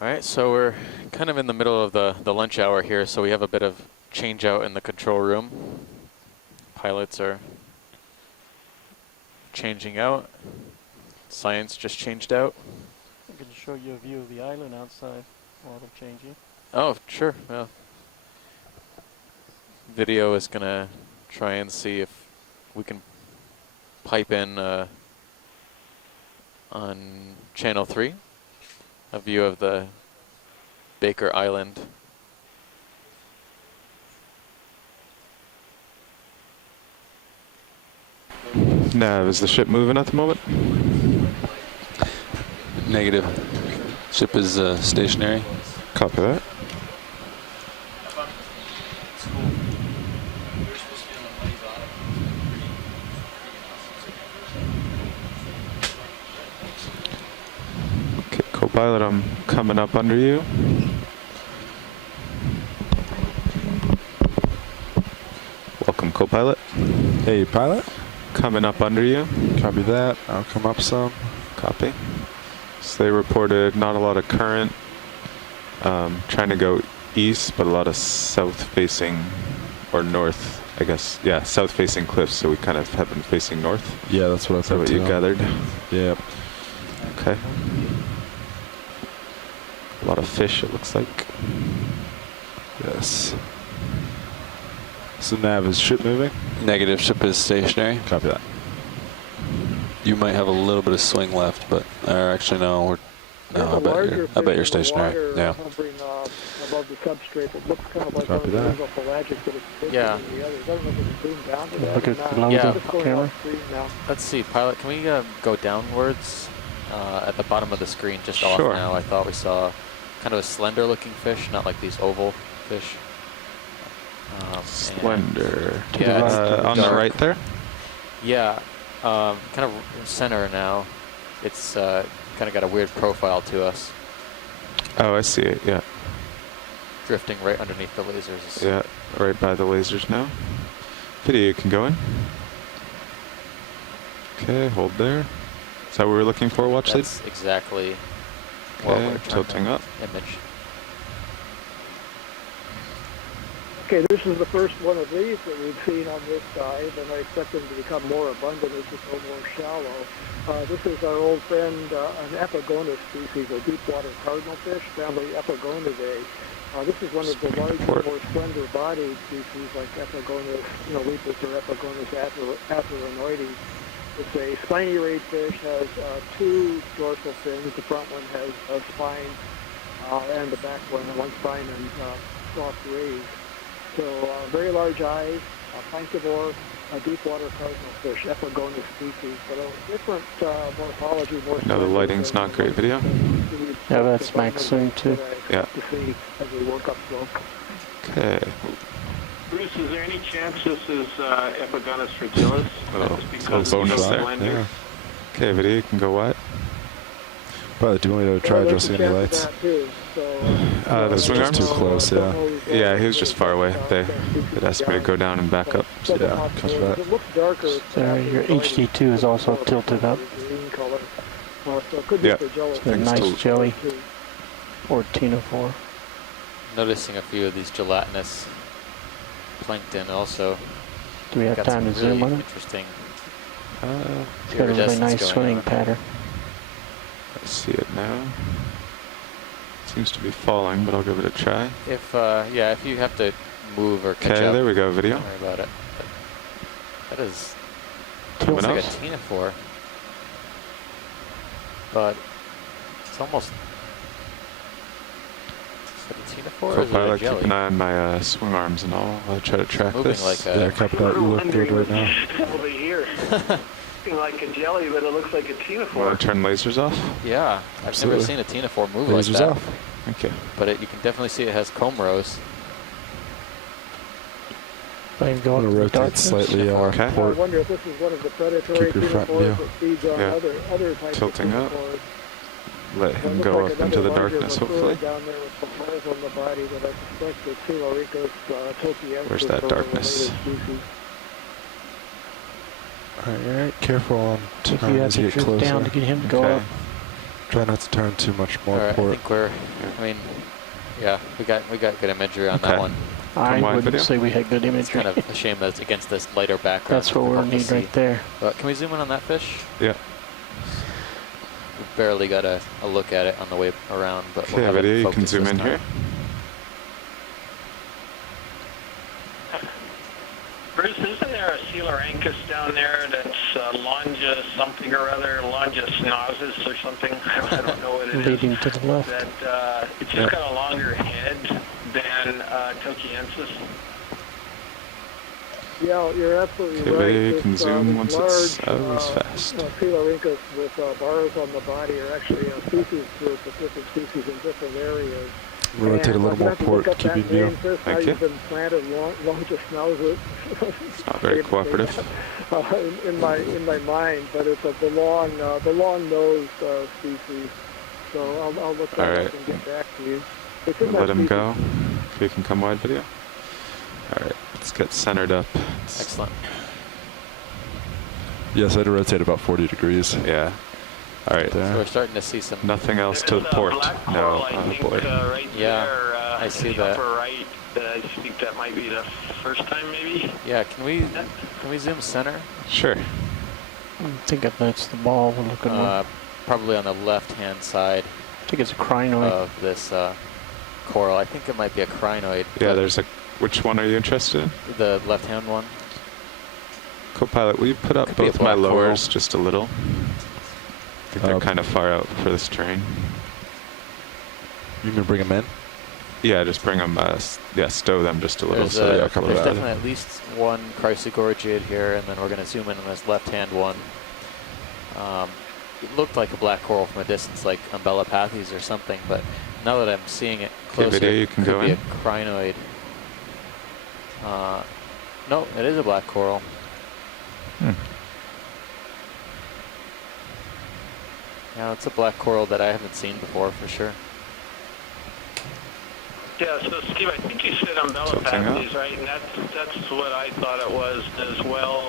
All right, so we're kind of in the middle of the lunch hour here, so we have a bit of change out in the control room. Pilots are changing out. Science just changed out. I can show you a view of the island outside while they're changing. Oh, sure. Well, video is going to try and see if we can pipe in on channel 3. A view of the Baker Island. Nav, is the ship moving at the moment? Negative. Ship is stationary. Copy that. Okay, co-pilot, I'm coming up under you. Welcome, co-pilot. Hey, pilot. Coming up under you. Copy that. I'll come up some. Copy. So they reported not a lot of current, trying to go east, but a lot of south-facing, or north, I guess. Yeah, south-facing cliffs, so we kind of have been facing north. Yeah, that's what I thought. Is that what you gathered? Yep. Okay. A lot of fish, it looks like. Yes. So nav, is ship moving? Negative. Ship is stationary. Copy that. You might have a little bit of swing left, but actually no. We're no. I bet you're stationary. Yeah. Hovering above the substrate. It looks kind of like Copy that. pelagic, but it's Yeah. the others. I don't know if it's zoomed down to that. Look at the Yeah. of the camera. Let's see, pilot, can we go downwards at the bottom of the screen, just off Sure. now? I thought we saw kind of a slender looking fish, not like these oval fish. Slender. Yeah, on the dark. right there? Yeah, kind of center now. It's kind of got a weird profile to us, Oh, I see it, yeah. drifting right underneath the lasers. Yeah, right by the lasers now. Video, you can go in. Okay, hold there. Is that what we were looking for, watch lead? That's exactly what Okay, we're trying tilting to up. image. Okay, this is the first one of these that we've seen on this dive, and I expect them to become more abundant as we go more shallow. This is our old friend, an Epigonus species, a deep-water cardinalfish, family Epigonidae. This is one of the larger, more slender-bodied species like Epigonus, lepus or Epigonus atheronoides. It's a spiny-rayed fish, has 2 dorsal fins. The front one has a spine, and the back one, one spine and soft rays. So very large eyes, planktivore, a deep water cardinal fish, Epigonus species, but a different morphology. No, the lighting's not great. Video? Yeah, that's max zoom too. Yeah. To see as we work upslope. Okay. Bruce, is there any chance this is Epigonus fragilis? Little bonus there. Yeah. Okay, video, you can go wide. Pilot, do you want me to try adjusting any lights? The swing just arms? too close, yeah. Yeah, he was just far away. They asked me to go down and back up. So, yeah, copy that. It looks darker. There, your HD2 is also tilted up. Yeah. It's a nice jelly or ctenophore. Noticing a few of these gelatinous plankton also. Do we have Got time to some really zoom on it? interesting It's got a really iridescence nice going swimming on. pattern. I see it now. Seems to be falling, but I'll give it a try. If if you have to move or catch Okay, up, there we go, video. don't worry about it. But that is Coming looks like a out. ctenophore, but it's almost. Is it a ctenophore or is it a Co-pilot, keep jelly? an eye on my swing arms and all. I'll try to track Moving this. like Yeah, a. copy that. You look good right now. Over here. Looking like a jelly, but it looks like a Want ctenophore. to turn lasers off? Yeah, I've Absolutely. never seen a ctenophore move Lasers like that. off. Okay. But you can definitely see it has comb rows. Go I'm going to up rotate darkness. slightly Okay. I port. wonder if this is one of the predatory Keep your front ctenophores view. that feeds on Yeah. other types Tilting of up. ctenophores. Let him Looks go like up into the another larger darkness, mature hopefully. down there with some holes on the body that I suspect is Coeluricus tokiensis. Where's that or a darkness? related species. Alright, careful on If time you have as you to get drift closer. down to get him to go Okay. up. Try not to turn too much more All right, I port. think we're. I mean, yeah, we got good imagery on that Okay. one. I wide wouldn't video? say we had good It's imagery. kind of a shame that it's against this lighter background. That's what we're difficult to need see. right there. But can we zoom in on that fish? Yeah. We barely got a look at it on the way around, but we'll Okay, have it video, you can focused zoom this in time. here. Bruce, isn't there a Coeloranchus down there that's Longia something or other, Longia snosus or something? I don't know what it is. Leading to the left. That it's just got a longer head than Tokiensis. Yeah, you're absolutely Okay, right. video, you This, can zoom once it's large, out as fast. Coeloranchus with bars on the body are actually a species group of different species in different areas. Rotate a And little I'm more gonna have to port, look up keep that you view. name first. Now Thank you. you've been planted Longia It's not very cooperative. in my mind, but it's the long nosed species. So I'll look that All right. up and get back to you. It's in that Let him species. go. Okay, you can come wide, video. All right, let's get centered up. Excellent. Yes, I had to rotate about 40 degrees. Yeah. All right. So There. we're starting to see some. Nothing else to There's the a port. black No. coral, I Oh think, boy. right Yeah, there. I see in the that. upper right. I think that might be the first time, maybe. Yeah, can we zoom center? Sure. I think that's the ball we're looking for. Probably on the left-hand side I think it's a crinoid. of this coral. I think it might be a crinoid. Yeah, but there's a. Which one are you interested in? the left-hand one. Co-pilot, will you put up Could be a both my black coral. lowers just a little? I think they're kind of far out for this terrain. You can bring them in? Yeah, just bring them. Yeah, stow them just a little. There's, So yeah, they're cover there's that. definitely at least one chrysogorgiid here, and then we're going to zoom in on this left-hand one. It looked like a black coral from a distance, like Umbellapathes or something, but now that I'm seeing it closer, video, you it can could go be in. a crinoid. No, it is a black coral. Hmm. Yeah, it's a black coral that I haven't seen before for sure. Yeah, so Steve, I think you said Umbellapathes, right? And that's what I thought it was as well.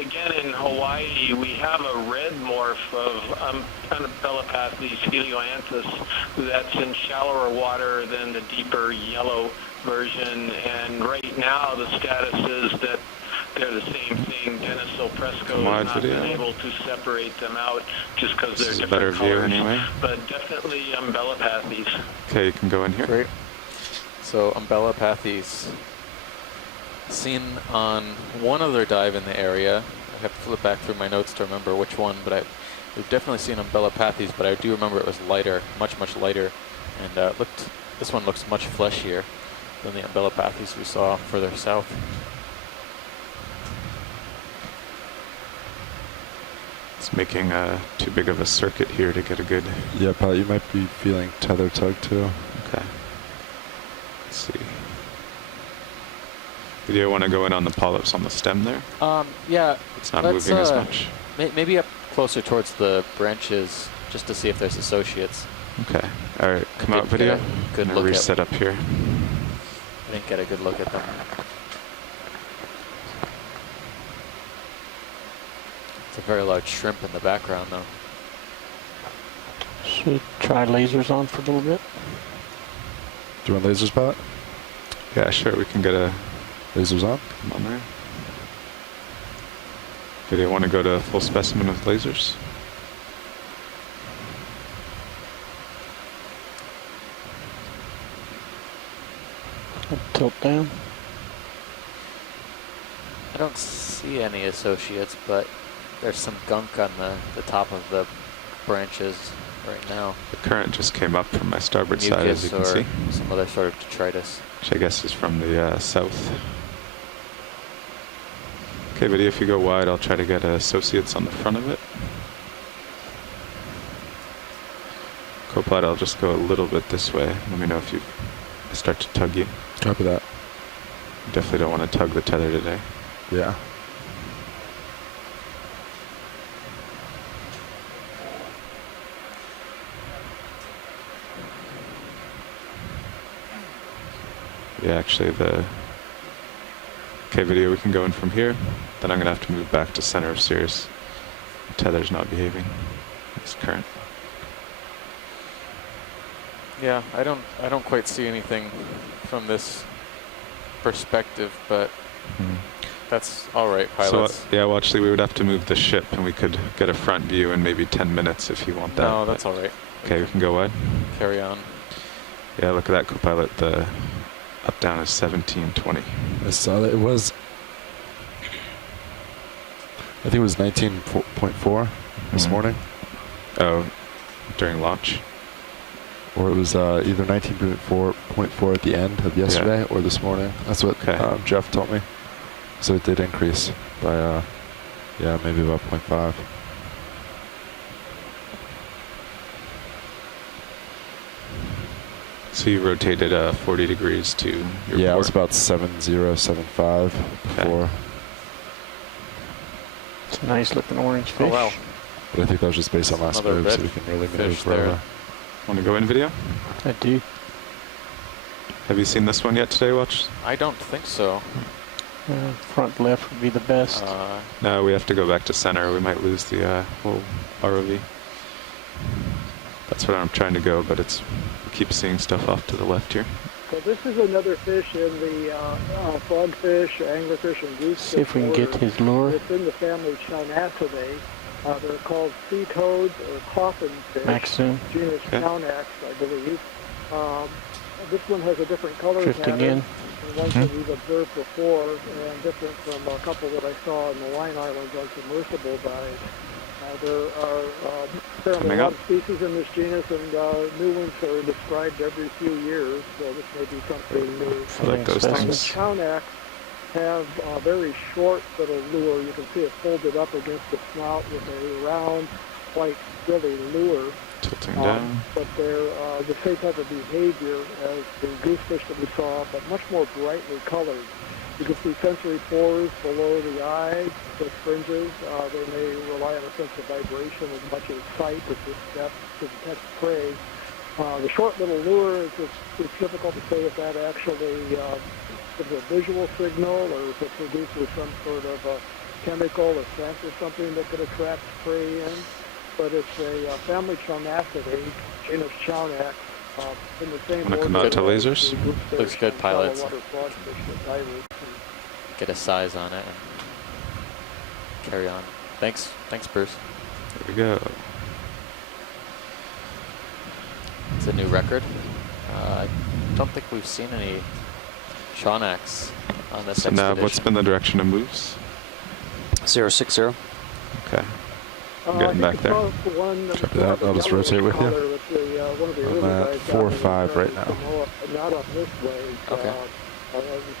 Again, in Hawaii, we have a red morph of Umbellapathes helioanthus that's in shallower water than the deeper yellow version. And right now, the status is that they're the same thing. Dennis Opresco Wide has not video. been able to separate them out just because This they're is a different better view colors. anyway. But definitely Umbellapathes. Okay, you can go in here. Great. So Umbellapathes, seen on one other dive in the area. I have to flip back through my notes to remember which one, but we've definitely seen Umbellapathes, but I do remember it was lighter, much lighter, and this one looks much fleshier than the Umbellapathes we saw further south. It's making too big of a circuit here to get a good. Yeah, pilot, you might be feeling tether tug too. Okay. Let's see. Do you want to go in on the polyps on the stem there? Yeah, It's not let's, moving as much. maybe up closer towards the branches, just to see if there's associates. Okay. All right. Come Didn't out, video. get a good I'm gonna look at- reset up here. I didn't get a good look at them. It's a very large shrimp in the background, though. Should try lasers on for a little bit. Do you want lasers, pilot? Yeah, sure. We can get a. Lasers on? Come on there. Video, want to go to full specimen with lasers? Tilt down. I don't see any associates, but there's some gunk on the top of the branches right now. The current just came up from my starboard side, as you can Mucus or see. some other sort of detritus. Which I guess is from the south. Okay, video, if you go wide, I'll try to get associates on the front of it. Co-pilot, I'll just go a little bit this way. Let me know if I start to tug you. Copy that. Definitely don't want to tug the tether today. Yeah. Yeah, actually Okay, video, we can go in from here. Then I'm going to have to move back to center of Sirius. The tether's not behaving. It's current. Yeah, I don't quite see anything from this perspective, but that's all right, pilots. So, yeah, well, actually, we would have to move the ship, and we could get a front view in maybe 10 minutes if you want that. No, that's all right. Okay, we can go wide. Carry on. Yeah, look at that, co-pilot. The up down is 1720. I saw that it was. I think it was 19.4 this morning, Oh, during launch. or it was either 19.4 at the end of yesterday or this morning. That's what Jeff told me. So it did increase by, yeah, maybe about 0.5. So you rotated 40 degrees to your Yeah, it port. was about 7075 before. It's a nice looking orange fish. Oh wow. But I think that was just based on last Another move, so red we can really fish move wherever. there. Want to go in video? I do. Have you seen this one yet today, Watch? I don't think so. Front left would be the best. No, we have to go back to center. We might lose the whole ROV. That's what I'm trying to go, but it's keep seeing stuff off to the left here. So this is another fish in the frogfish, anglerfish, and goosefish. See if we can get his lure. It's in the family Chionacidae. They're called sea toads or coffin fish. Max soon. Genus Chionax, I believe. This one has a different color Drift pattern. again. And one that we've observed before, and different from a couple that I saw in the Line Islands on submersible dives. There are apparently a lot of species in this genus, and new ones are described every few years, so this may be something new. I like those The things. Chionax have a very short little lure. You can see it folded up against the snout with a round, white, frilly lure. Tilting down. But they're the same type of behavior as the goosefish that we saw, but much more brightly colored. You can see sensory pores below the eye, the fringes. They may rely on a sense of vibration as much as sight at this depth to detect prey. The short little lure, it's difficult to say if that actually gives a visual signal or if it produces some sort of a chemical or scent or something that could attract prey in. But it's a family Chionacidae, genus Chionax, in the same Wanna order. come out to lasers? as the goosefish Looks good, and pilots. saltwater frogfish that divers eat. Get a size on it and carry on. Thanks, Bruce. There we go. It's a new record. I don't think we've seen any Chionax on this So now, expedition. what's been the direction of moves? 060. Okay. I'm getting back there. Copy that. I'll just rotate with you. I'm at 4-5 right now. Not up this way. Okay.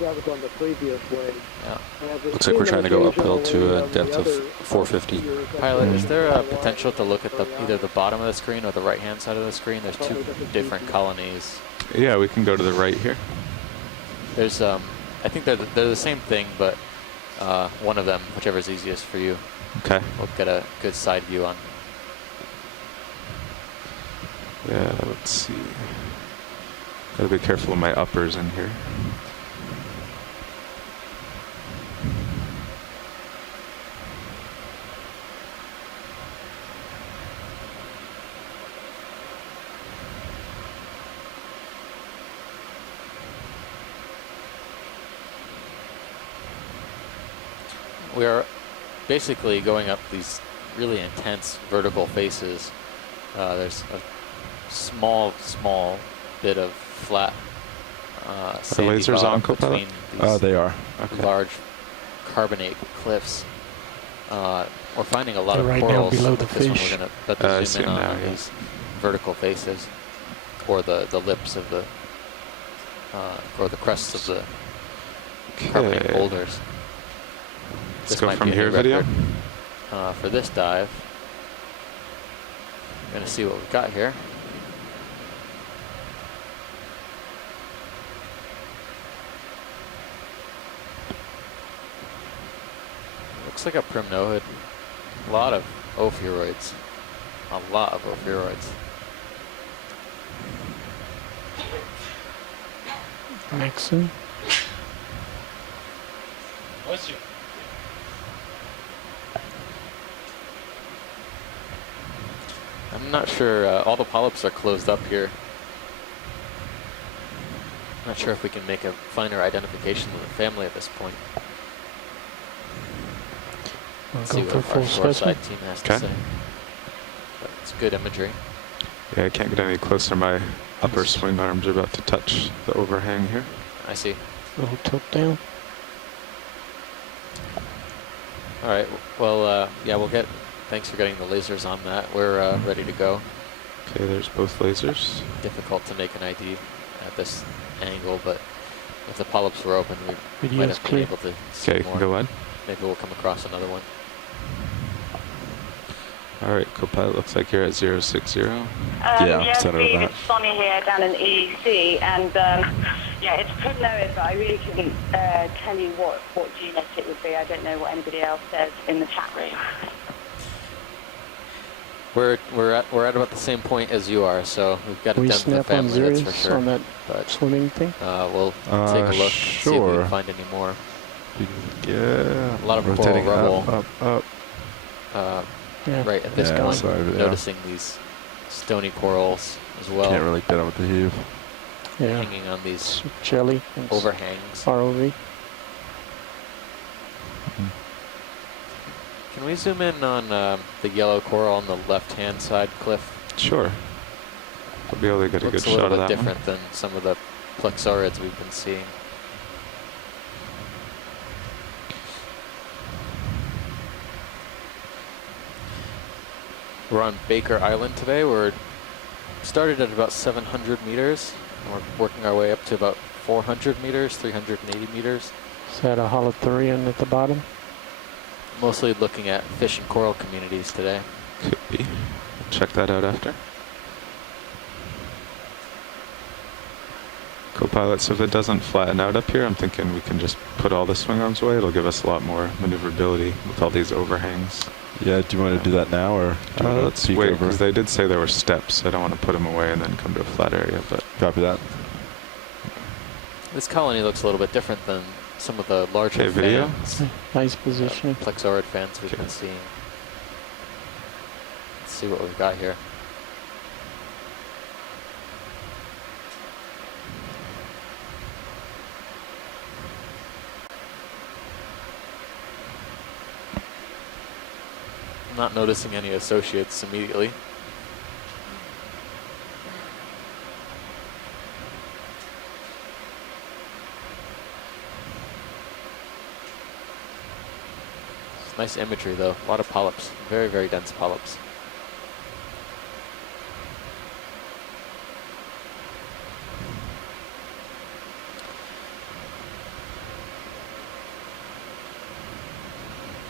That was on the previous way. Yeah. Looks like we're trying to go uphill to a depth of 450. Pilot, is there a potential to look at either the bottom of the screen or the right-hand side of the screen? There's two different colonies. Yeah, we can go to the right here. There's, I think they're the same thing, but one of them, whichever is easiest for you, Okay. we'll get a good side view on. Yeah, let's see. Gotta be careful of my uppers in here. We are basically going up these really intense vertical faces. There's a small bit of flat sandy lasers bottom on, co-pilot? between Oh, these they are. Okay. large carbonate cliffs. We're finding a lot They're of right down corals. below with the this one. fish. We're going to I zoom see in on now, yeah. these vertical faces, or the lips of the, or the crests of the carbonate Okay. boulders. Let's This go might from be a new here, video. record. For this dive, we're going to see what we've got here. Looks like a primnoid. A lot of ophiuroids. A lot of ophiuroids. Maxon. I'm not sure. All the polyps are closed up here. Not sure if we can make a finer identification of the family at this point. Let's see what our shoreside team has to say. But it's good imagery. Yeah, I can't get any closer. My upper swing arms are about to touch the overhang here. I see. A little tilt down. All right. Well, yeah, thanks for getting the lasers on that. We're ready to go. Okay, there's both lasers. Difficult to make an ID at this angle, but if the polyps were open, we might have been able to see more. Okay, go ahead. Maybe we'll come across another one. All right, co-pilot, looks like you're at 060. Yeah, center of that. It's Sonny here down in EEC, and yeah, it's good knowing, but I really couldn't tell you what genus it would be. I don't know what anybody else says in the chat room. We're at about the same point as you are, so we've got a dent in the family, that's for sure. On that but swimming thing? we'll take a look, see if we can find any more. Yeah. A lot of coral rubble. Up. Right at this point, noticing these stony corals as well. Can't really get them with the heave. Yeah. Hanging on these jelly overhangs. ROV. Can we zoom in on the yellow coral on the left-hand side, Cliff? Sure. We'll be able to get a good shot of that one. Looks a little bit different than some of the plexaurids we've been seeing. We're on Baker Island today. We're started at about 700 meters, and we're working our way up to about 400 meters, 380 meters. Is that a holothurian at the bottom? Mostly looking at fish and coral communities today. Could be. Check that out after. Co-pilot, so if it doesn't flatten out up here, I'm thinking we can just put all the swing arms away. It'll give us a lot more maneuverability with all these overhangs. Yeah, do you want to do that now, or let's wait, because they did say there were steps. I don't want to put them away and then come to a flat area, but copy that. This colony looks a little bit different than some of the larger fans. Nice positioning. Plexaurid fans we've been seeing. Let's see what we've got here. I'm not noticing any associates immediately. Nice imagery though, a lot of polyps, very, very dense polyps.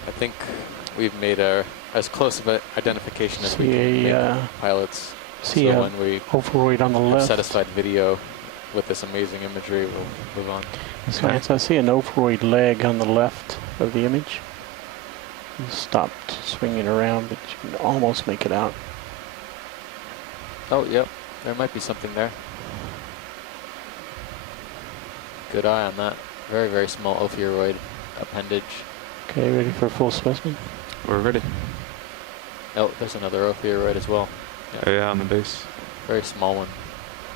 I think we've made as close of an identification as we can make, pilots. See so when we overweight on the left. Satisfied video with this amazing imagery, we'll move on. Okay. So I see an overweight leg on the left of the image. You stopped swinging around, but you can almost make it out. Oh, yep. There might be something there. Good eye on that. Very, very small ophiuroid appendage. Okay, ready for a full specimen? We're ready. Oh, there's another ophiuroid as well. Yep. Yeah, on the base. Very small one.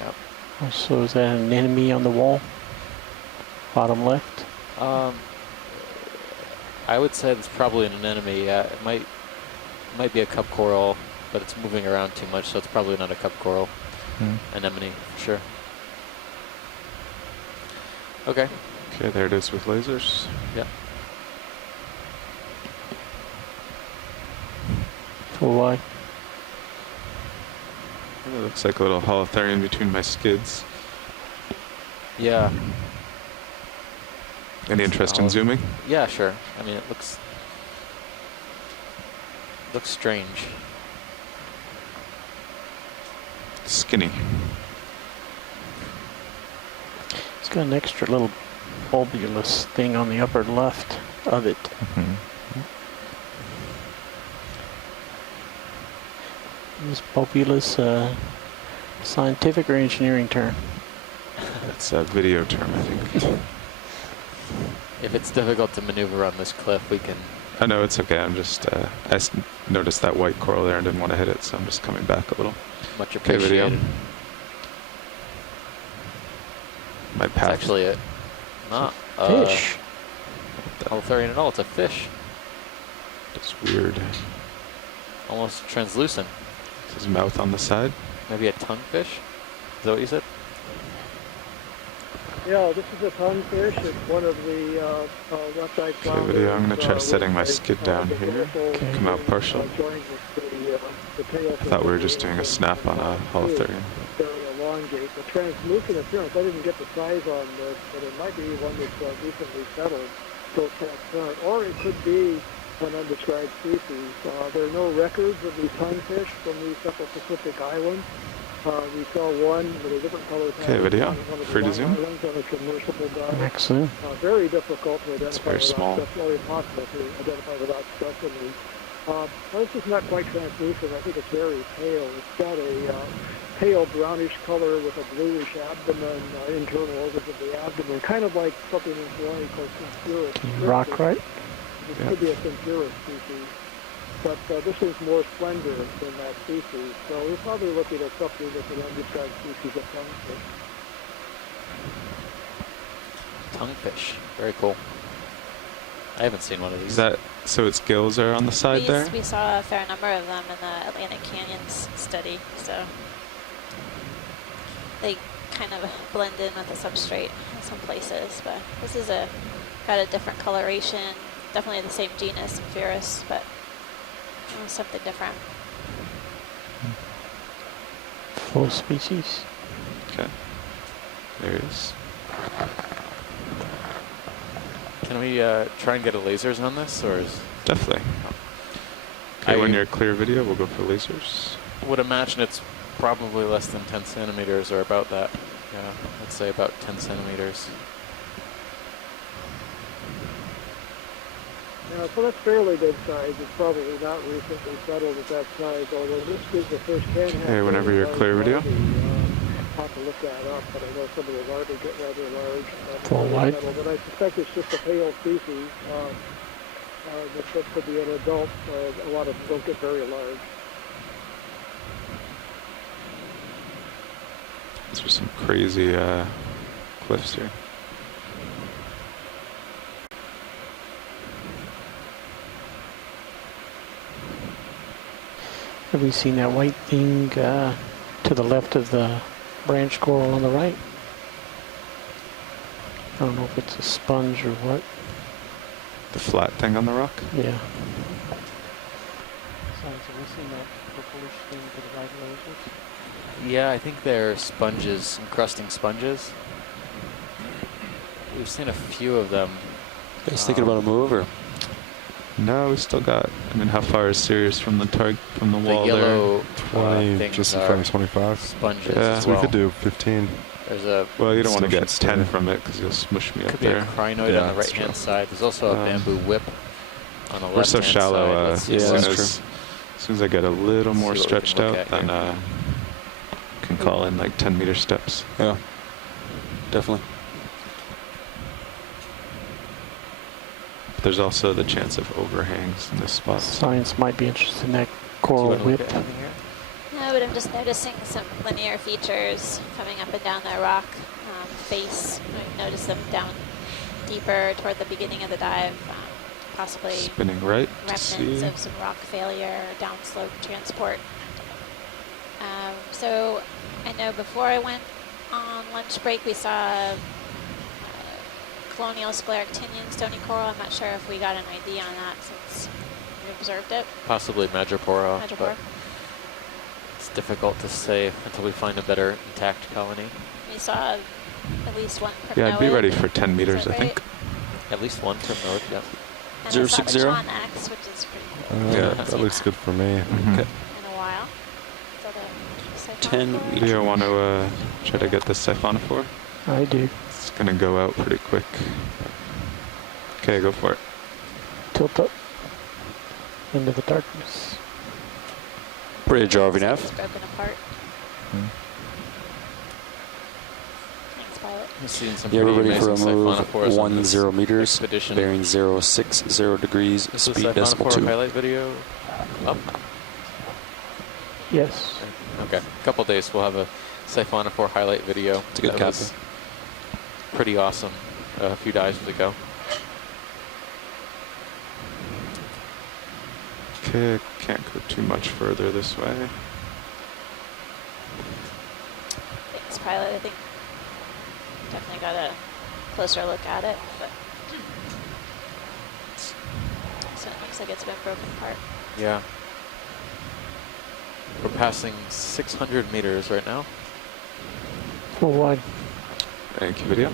Yep. Oh, so is that an enemy on the wall? Bottom left? I would say it's probably an anemone. Yeah, it might be a cup coral, but it's moving around too much, so it's probably not a cup coral. Anemone, for sure. Okay. Okay, there it is with lasers. Yeah. Full wide. It looks like a little holothurian between my skids. Yeah. Any interest in zooming? Yeah, sure. I mean, it looks strange. Skinny. It's got an extra little bulbulous thing on the upper left of it. Is bulbulous scientific or engineering term? That's a video term, I think. If it's difficult to maneuver on this cliff, we can... I know, it's okay. I'm just, I noticed that white coral there and didn't want to hit it, so I'm just coming back a little. Much appreciated. my It's path. actually not Fish. Holothurian at all. It's a fish. It's weird. Almost translucent. Is his mouth on the side? Maybe a tonguefish? Is that what you said? Yeah, this is a tonguefish. It's one of the left-eye flounders. video. I'm gonna try setting my skid down here. Okay. Come out partial. I thought we were just doing a snap on a holothurian. Very elongate. The translucent appearance, I didn't get the size on this, but it might be one that's recently settled, still transparent. Or it could be an undescribed species. There are no records of these tonguefish from these Central Pacific islands. We saw one with a different color pattern. Okay, video. on one of the Free to zoom. islands on a submersible dive. Max zoom. Very difficult to identify. It's very small. That's nearly impossible to identify without specimens. This is not quite translucent. I think it's very pale. It's got a pale brownish color with a bluish abdomen, internal organs of the abdomen, kind of like something in Hawaii called Syncerus. Rock, right? It could be a Syncerus species. But this is more slender than that species. So we're probably looking at something that's an undescribed species of tonguefish. Tonguefish. Very cool. I haven't seen one of these. Is that so? Its gills are on the side there. We saw a fair number of them in the Atlantic Canyons study, so they kind of blend in with the substrate in some places. But this is got a different coloration, definitely the same genus, Syncerus, but something different. Full species. Okay. There it is. Can we try and get a lasers on this, or is... Definitely. Okay, when you're clear video, we'll go for lasers. Would imagine it's probably less than 10 centimeters or about that. Yeah, let's say about 10 centimeters. Yeah, so that's fairly good size. It's probably not recently settled at that size, although this is the first can have. Okay, whenever you're clear video. I'll have to look that up, but I know some of the larvae get rather large. Full white. But I suspect it's just a pale species. That could be an adult. A lot of them don't get very large. These are some crazy cliffs here. Have we seen that white thing to the left of the branch coral on the right? I don't know if it's a sponge or what. The flat thing on the rock? Yeah. So have we seen that purplish thing to the right of lasers? Yeah, I think they're sponges, encrusting sponges. We've seen a few of them. You guys thinking about a move, or? No, we still got. I mean, how far is Sirius from the target, from the wall The yellow 20, things just in are front of 25. sponges Yeah. as So well. we could do 15. There's a Well, you don't want to Still get should 10 stay. from it because you'll smush me could up be there. a crinoid Yeah, on the that's right-hand true. side. There's also a bamboo whip on the left-hand We're so shallow. side. Let's see As what- soon as I get a little more see what we can stretched look out, at then here. can call in like 10-meter steps. Yeah, definitely. There's also the chance of overhangs in this spot. Science might be interested in that Do you coral want to look whip. at anything here? No, but I'm just noticing some linear features coming up and down the rock face. I noticed them down deeper toward the beginning of the dive, possibly Spinning right to remnants see. of some rock failure, downslope transport. So I know before I went on lunch break, we saw colonial scleractinian stony coral. I'm not sure if we got an ID on that since we observed it. Possibly Madrepora, Madrepora. but it's difficult to say until we find a better intact colony. We saw at least one Yeah, I'd be primnoid. ready for 10 meters, Is I that think. At least one from north, yeah. And 060? I saw the John X, which is pretty cool. Yeah, Haven't that seen looks good for me. Mhm. Okay. in a while. Is that a 10 siphonophore? meters. Do you want to try to get this siphonophore? I do. It's going to go out pretty quick. Okay, go for it. Tilt up into the darkness. Bridge RV It's nav. broken apart. Hmm. Thanks, pilot. I've seen some Yeah, we're pretty ready for a amazing move. siphonophores on this 10 meters. expedition. Bearing 060 degrees. Is the Speed decimal siphonophore 2. highlight video up? Yes. Okay, a couple days we'll have a siphonophore highlight video. It's a good That cap. was pretty awesome a few dives ago. Okay, can't go too much further this way. Thanks, pilot. I think definitely got a closer look at it, but so it looks like it's been broken apart. Yeah. We're passing 600 meters right now. Full wide. Thank you, video.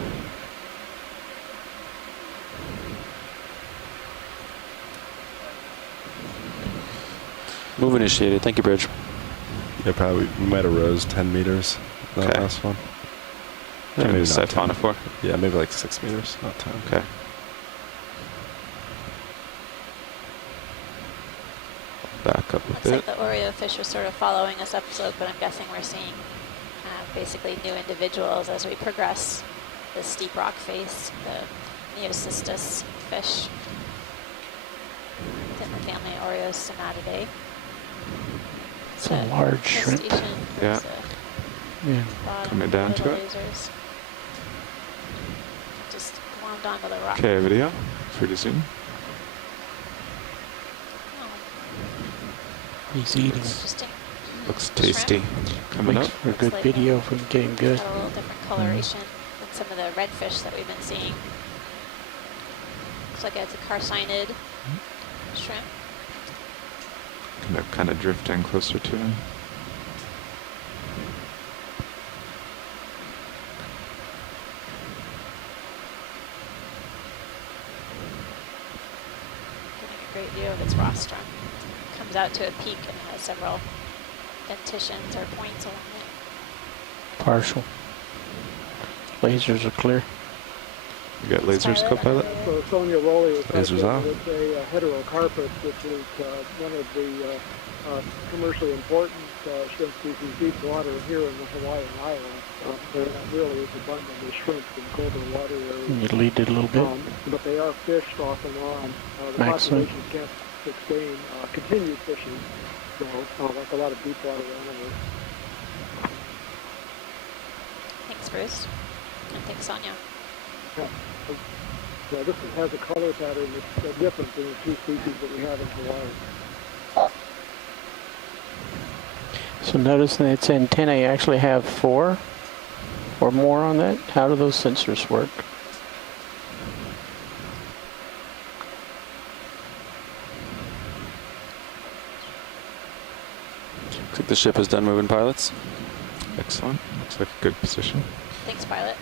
Move initiated. Thank you, Bridge. Yeah, probably we might have rose 10 meters that Okay. last one. Yeah, maybe maybe not 10. siphonophore. Yeah, maybe like 6 meters, not 10. Okay. Back up a Looks bit. like the Oreo fish are sort of following us upslope, but I'm guessing we're seeing basically new individuals as we progress the steep rock face, the Neocystus fish. It's in the family Oreostomatidae. It's a large shrimp. Crustacean, Yeah. Yeah. bottom Coming down little to it. lasers. Just glommed onto the rock. Okay, video. Free to zoom. Oh, He's eating. interesting. Looks Shrimp. tasty. Coming Makes up. for a good like video if we can get him good. Got a little different coloration than some of the redfish that we've been seeing. Looks like it's a carcinid shrimp. Kind of drifting closer to him. Getting a great view of its rostrum. Comes out to a peak and it has several dentitions or points along it. Partial. Lasers are clear. You got lasers, Pilot. co-pilot? So Sonia Rowley was Lasers talking off. with a heterocarpus, which is one of the commercially important shrimp species deep water here in the Hawaiian Islands. They're not really as abundant as shrimp in colder water areas. Can you lead it a little bit? But they are fished off and on. The Maximum. population can't sustain continued fishing, so like a lot of deep water animals. Thanks, Bruce. And thanks, Sonia. Yeah. So this has a color pattern that's different than the two species that we have in Hawaii. So notice that its antennae actually have 4 or more on that. How do those sensors work? Looks like the ship is done moving, pilots. Excellent. Looks like a good position. Thanks, pilot.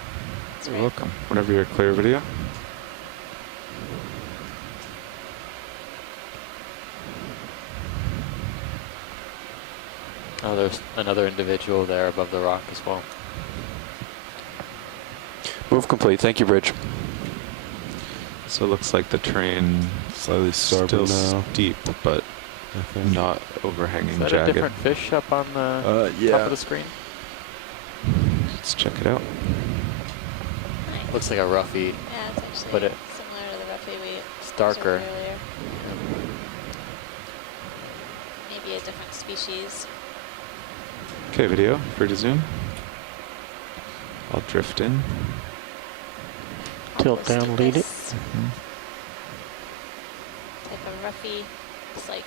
That's You're great. welcome. Whenever you're clear, video. Oh, there's another individual there above the rock as well. Move complete. Thank you, Bridge. So it looks like the terrain Slightly still starboard now. steep, but I think. not overhanging, Is that jagged. a different fish up on the Yeah. top of the screen? Let's check it out. Nice. Looks like a roughy. Yeah, it's actually But it- similar to the roughy we It's darker. observed earlier. Maybe a different species. Okay, video. Free to zoom. I'll drift in. Tilt down, lead it. This type of roughy. It's like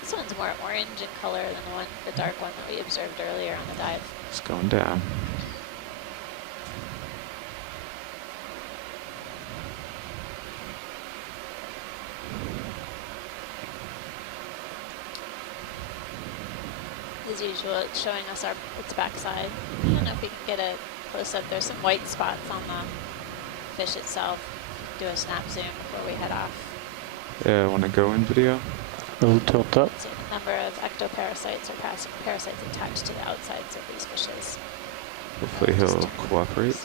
this one's more orange in color than the dark one that we observed earlier on the dive. It's going down. As usual, it's showing us its backside. I don't know if we can get a close up. There's some white spots on the fish itself. Do a snap zoom before we head off. Yeah, I want to go in video. A little tilt up. So a number of ectoparasites or parasites attached to the outsides of these fishes. Hopefully he'll cooperate.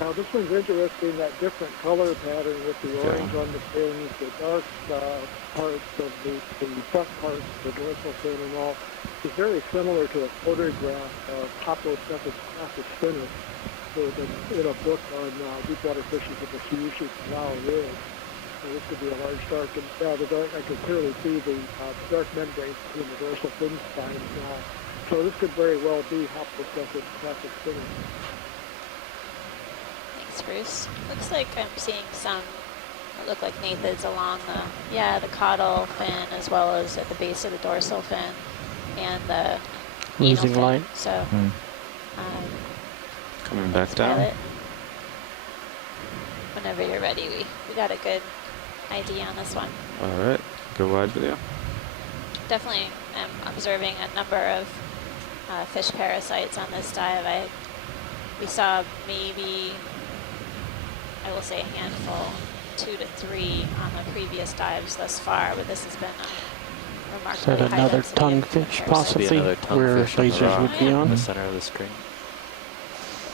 Now this one's interesting, that different color pattern with the orange on the fins, the dark parts of the front parts, the dorsal fin and all, is very similar to a photograph of Hoplocephalus spinnus in a book on deepwater fishes of the Kyushu Canal rig. So this could be a large dark, and the dark, I could clearly see the dark membrane between the dorsal fin spines now So this could very well be haplocentric classic spinning. Thanks, Bruce. Looks like I'm seeing some that look like gnathids along the caudal fin as well as at the base of the dorsal fin and the Losing anal fin. light. So, Coming back thanks, down. Pilot. Whenever you're ready, we got a good idea on this one. All right, go wide video. Definitely am observing a number of fish parasites on this dive. We saw maybe, I will say a handful, 2 to 3 on the previous dives thus far, but this has been a Is remarkably that high another density of tonguefish, parasites. possibly, Be another where tonguefish on the lasers rock would be in on? the center of the screen.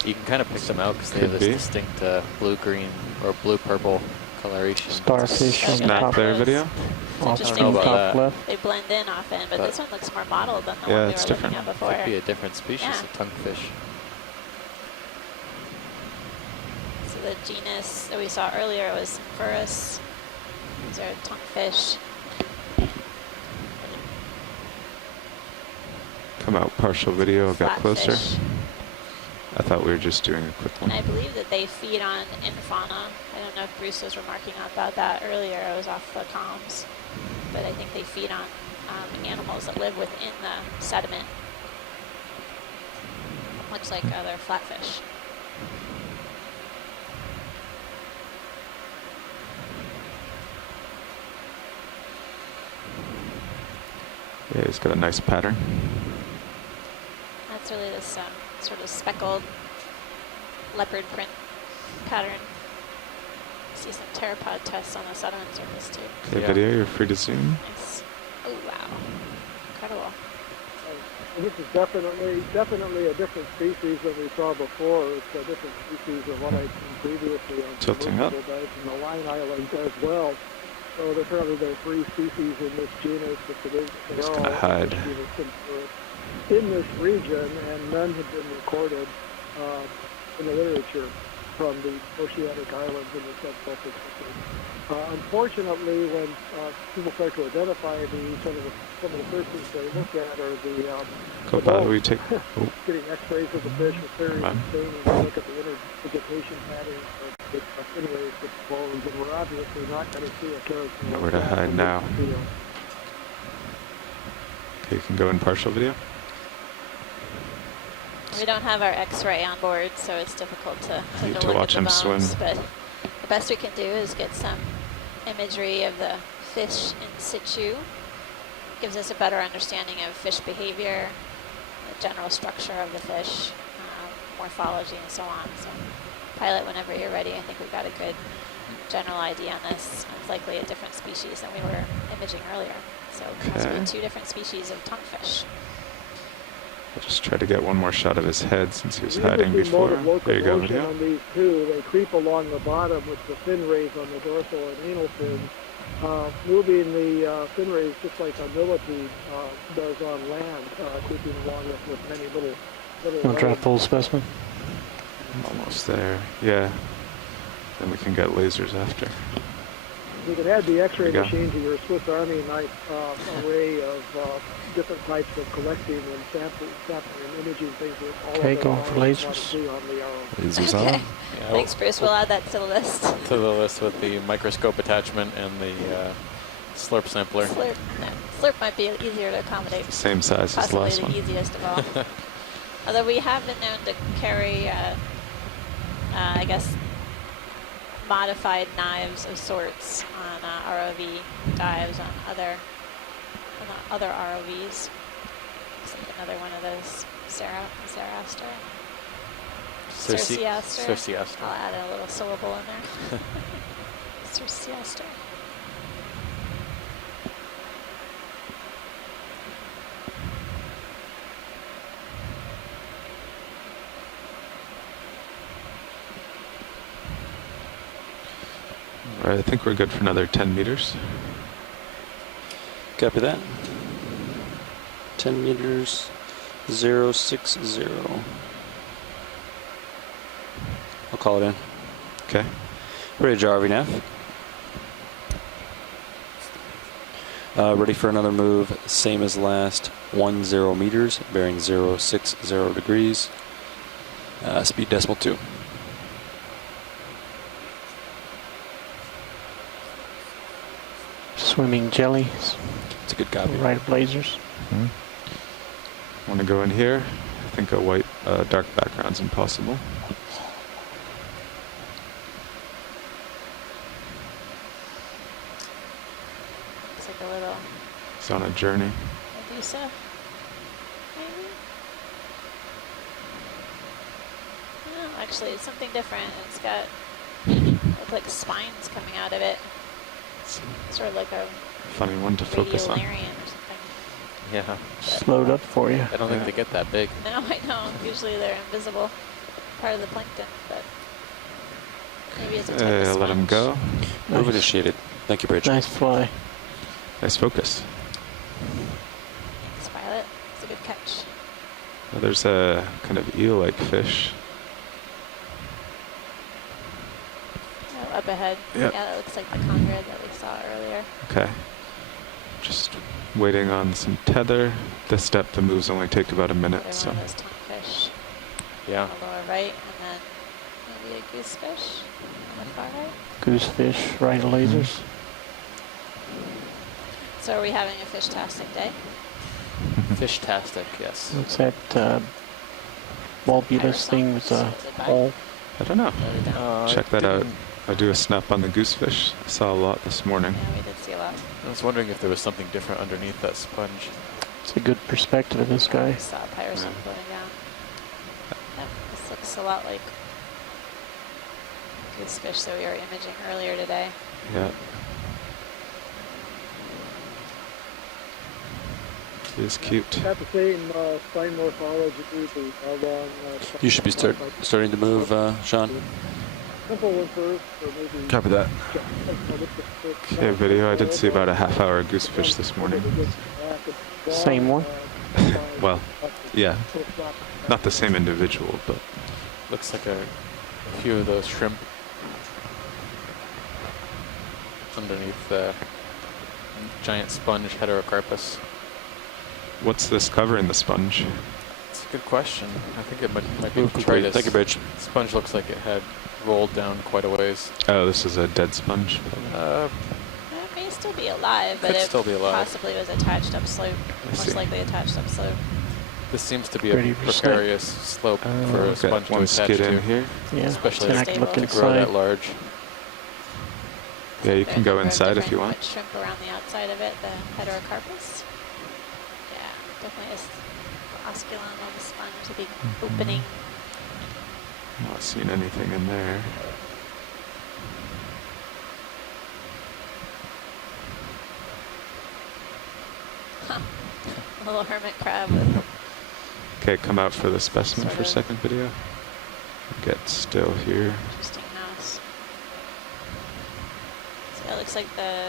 You can kind of pick them out because they have Could this be. distinct blue-green or blue-purple coloration. Starfish on the Snap top, there video. off interesting. on the about top that. left. They blend in often, but this one looks more mottled than the Yeah, one we it's were different. looking at before. Could be a different species Yeah. of tonguefish. So the genus that we saw earlier was Furus. These are tonguefish. Come out partial video, got closer. Flatfish. I thought we were just doing a quick one. And I believe that they feed on infauna. I don't know if Bruce was remarking about that earlier. I was off the comms. But I think they feed on animals that live within the sediment, much like other flatfish. Yeah, he's got a nice pattern. That's really this sort of speckled leopard print pattern. See some pteropod tests on the sediment surface too. Okay, Yeah. video, you're free to zoom. Nice. Oh wow, incredible. This is definitely a different species than we saw before. It's a different species than what I'd seen previously on Tilting up. submersible dives in the Line Islands as well. So apparently there are 3 species in this genus, but they're Just all gonna hide. in this region, and none have been recorded in the literature from the oceanic islands in the subtropics. Unfortunately, when people start to identify these, some of the first things they look at are the Go by, we take. Oh, getting X-rays of the fish with very Come on. staining and look at the intervegetation patterns of the fin rays with the bones, and we're obviously not going to see a character. Nowhere to hide now. Okay, you can go in partial video. We don't have our X-ray on board, so it's difficult to Need look to at watch the him bones, swim. but the best we can do is get some imagery of the fish in situ. Gives us a better understanding of fish behavior, the general structure of the fish, morphology, and so on. So, pilot, whenever you're ready, I think we've got a good general idea on this. It's likely a different species than we were imaging earlier. So, possibly Okay. 2 different species of tonguefish. I'll just try to get one more shot of his head since he was You hiding can see before. mode of There you go, locomotion video. on these two. They creep along the bottom with the fin rays on the dorsal and anal fins, moving the fin rays just like a millipede does on land, creeping along with many little I'll try legs. full specimen. Almost there. Yeah. Then we can get lasers after. You can add the X-ray There you go. machine to your Swiss Army knife array of different types of collecting and sampling and imaging things. With all Okay, of them going for all lasers. want to see on the ROV. Lasers Okay. on. Yeah, Thanks, Bruce. We'll add that to the list. to the list with the microscope attachment and the slurp sampler. Slurp, no. Slurp might be easier to accommodate. Same size as the Possibly last the one. easiest of all. Although we have been known to carry, I guess, modified knives of sorts on ROV dives on other ROVs. Looks like another one of those Zeraster. Cerciaster. Cerciaster. I'll add a little syllable in there. Cerciaster. All right, I think we're good for another 10 meters. Copy that. 10 meters, 060. I'll call it in. Okay. Ready to draw RV nav. Ready for another move, same as last, 10 meters, bearing 060 degrees, speed decimal 2. Swimming jellies. It's a good copy. Right of lasers. Want to go in here? I think a white, dark background's impossible. Looks like a little It's on a journey. Medusa, maybe? No, actually, it's something different. It's got like spines coming out of it. It's Sort of like a funny one to focus on. radiolarian or something. Yeah. Slowed up for you. I don't think they get that big. No, I don't. Usually they're invisible, part of the plankton, but maybe it's a type of Let him sponge. go. Move Nice. initiated. Thank you, Bridge. Nice fly. Nice focus. Thanks, Violet. It's a good catch. Well, there's a kind of eel-like fish. Oh, up ahead. Yep. Yeah, that looks like the conrid that we saw earlier. Okay. Just waiting on some tether. This step, the moves only take about a minute, Another so. one of those tonguefish Yeah. on the lower right, and then maybe a goosefish on the far right. Goosefish, right of lasers. So are we having a fish-tastic day? Fish-tastic, yes. What's that bulbulous thing with a hole? I don't know. Loaded down. Check that out. I'll do a snap on the goosefish. I saw a lot this morning. Yeah, we did see a lot. I was wondering if there was something different underneath that sponge. It's a good perspective of this guy. We saw a pyrosome floating down. Yep, this looks a lot like goosefish that we were imaging earlier today. Yeah. It is cute. Got the same spine morphology, the long. You should be starting to move, Sean. Simple one first, or maybe. Copy that. Okay, video. I did see about a half-hour goosefish this morning. Same one? Well, yeah. Not the same individual, but Looks like a few of those shrimp underneath the giant sponge heterocarpus. what's this covering the sponge? It's a good question. I think it might be Move complete. detritus. Thank you, Bridge. Sponge looks like it had rolled down quite a ways. Oh, this is a dead sponge. It may still be alive, but Could it still be alive. possibly was attached upslope. see. Most likely attached upslope. This seems to be Pretty a precarious slope for a sponge to one attach skid to. in here. Yeah, Especially can I stable. look To To grow inside? that large. Yeah, you There can are a go number of inside if you different want. wet shrimp around the outside of it, the heterocarpus. Yeah, definitely a osculum of a sponge, a big opening. Not seeing anything in there. A little hermit crab with Okay, come out for the specimen Sort for of. second video. Get still here. interesting mouse. So it looks like the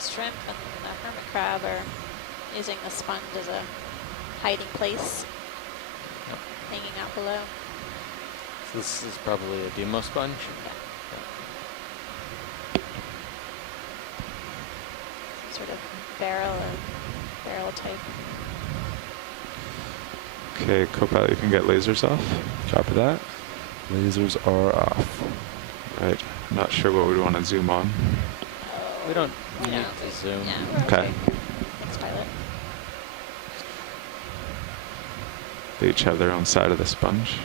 shrimp and the hermit crab are using the sponge as a hiding place, Yep. hanging out below. So this is probably a demo sponge. Some sort of barrel type. Okay, Copilot, you can get lasers off. Copy that. Lasers are off. Right. Not sure what we'd want to zoom on. We don't You need know, to zoom. Yeah, we're Okay. Thanks, pilot. They each have their own side of the sponge.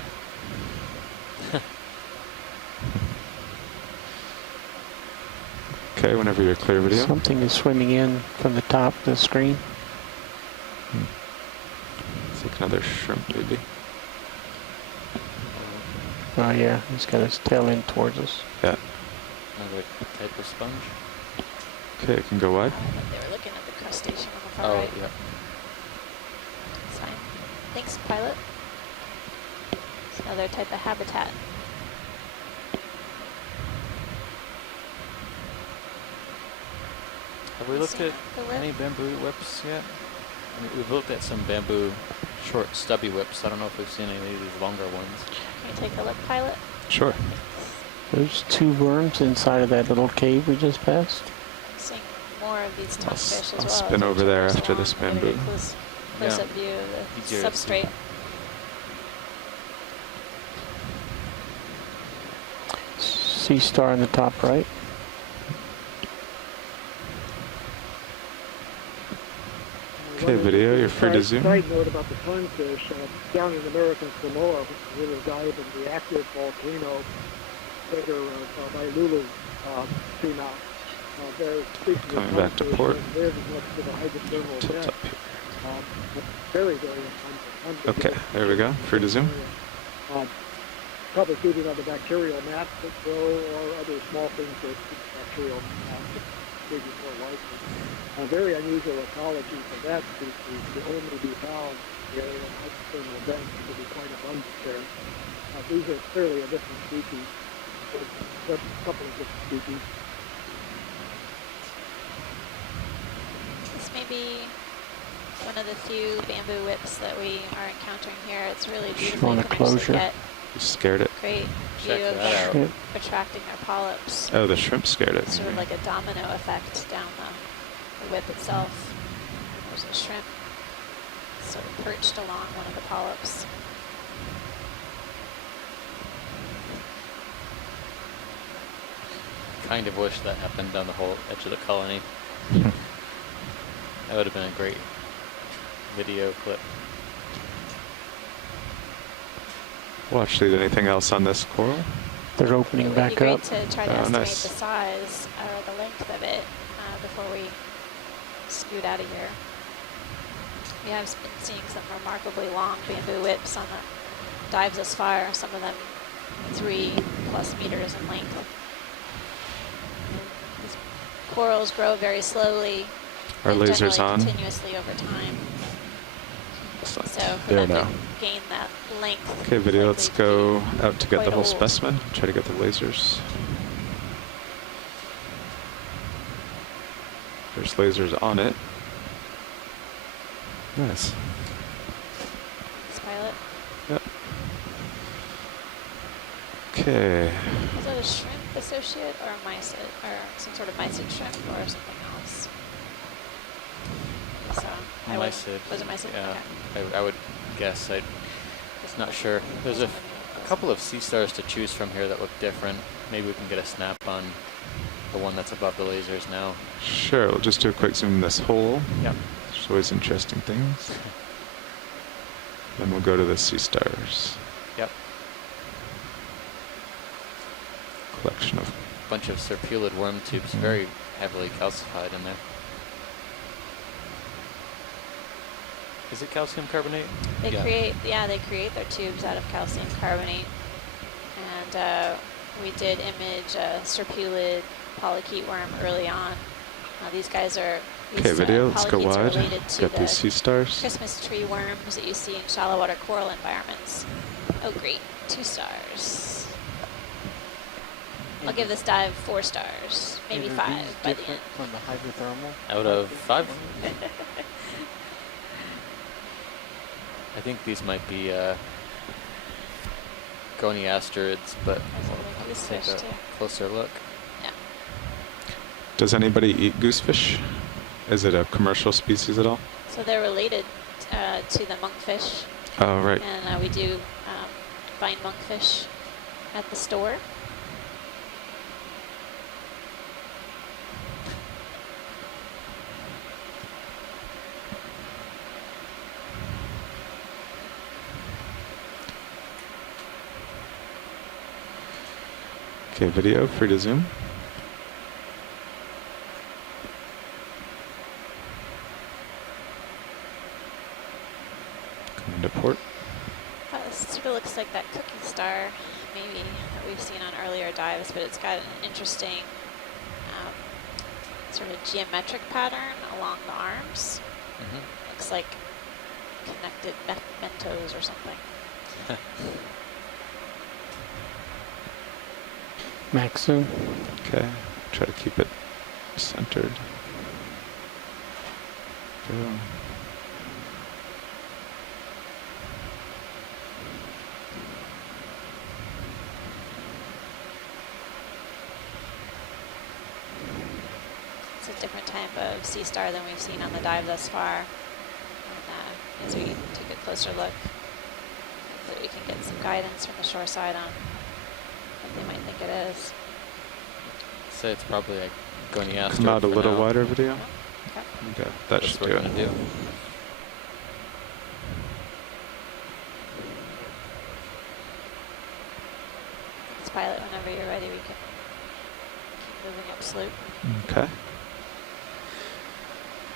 Okay, whenever you're clear, video. Something is swimming in from the top of the screen. It's like another shrimp, maybe. Oh yeah, he's got his tail in towards us. Yeah. Another type of sponge. Okay, it can go wide. They were looking at the crustacean on the far Oh, right. yeah. It's fine. Thanks, pilot. It's another type of habitat. Have we looked Seen at the whip? any bamboo whips yet? I mean, we've looked at some bamboo short stubby whips. I don't know if we've seen any of these longer ones. Can you take a look, pilot? Sure. There's two worms inside of that little cave we just passed. I'm seeing more of these I'll tonguefish as well. spin as we over there traverse after along. this Get a bamboo. good close-up view of the Easier to see. substrate. Sea star in the top right. Okay, video, you're free to zoom. Side note about the tonguefish, down in American Samoa, we will dive in the active volcano crater by Lulu Seamount. Coming back to port. There's next to the hydrothermal Tilt vent. up here. Very, very abundant. Okay, there we go. Free to zoom. Probably feeding on the bacterial mats that grow or other small things that feed bacterial mats, maybe more likely. A very unusual ecology for that species to only be found in the area of hydrothermal vents to be quite abundant there. These are clearly a different species, a couple of different species. This may be one of the few bamboo whips that we are encountering here. It's really beautiful. want You a can actually closure? get You scared it. great Check view of that them out. attracting their polyps. Oh, the shrimp scared it. It's sort of like a domino effect down the whip itself. There's a shrimp sort of perched along one of the polyps. Kind of wish that happened down the whole edge of the colony. That would have been a great video clip. Watch, lead anything else on this coral? They're opening It would be back great up. to try to Oh, estimate nice. the size or the length of it before we scoot out of here. We have been seeing some remarkably long bamboo whips on the dives thus far, some of them 3+ meters in length. These corals grow very slowly Are and lasers generally on? continuously over time. Excellent. So for There them now. to gain that length. Okay, video, it's let's likely to go be out to get the quite whole old. specimen. Try to get the lasers. There's lasers on it. Nice. This pilot. Yep. Okay. Is that a shrimp associate or a mysid, or some sort of mysid shrimp or something else? So I would, Mysid. was it mysid? Yeah, Okay. I would guess. I'm not sure. There's a couple of sea stars to choose from here that look different. Maybe we can get a snap on the one that's above the lasers now. Sure, we'll just do a quick zoom in this hole. Yep. There's always interesting things. Then we'll go to the sea stars. Yep. Collection of. Bunch of serpulid worm tubes, very heavily calcified in there. Is it calcium carbonate? They Yeah. create their tubes out of calcium carbonate, and we did image a serpulid polychaete worm early on. These guys are Okay, video, let's go polychaetes are wide. related to Get the these sea stars. Christmas tree worms that you see in shallow water coral environments. Oh, great, 2 stars. I'll give this dive 4 stars, maybe 5 by the end. From the hydrothermal. Out of 5? I think these might be goniasterids, but There's a little we'll goosefish take a too. closer look. Yeah. Does anybody eat goosefish? Is it a commercial species at all? So they're related to the monkfish, Oh, right. and we do find monkfish at the store. Okay, video, free to zoom. Coming to port. This sort of looks like that cookie star, maybe, that we've seen on earlier dives, but it's got an interesting sort of geometric pattern along the arms. Looks like connected Mentos or something. Max zoom. Okay, try to keep it centered. Go. It's a a different type of sea star than we've seen on the dive thus far. And as we take a closer look, hopefully we can get some guidance from the shore side on what they might think it is. I'd say it's probably a Okeanos. Come out a little wider, video. Okay. Okay, that That's should what do we're it. gonna do. Let's pilot whenever you're ready. We can keep moving up slope. Okay.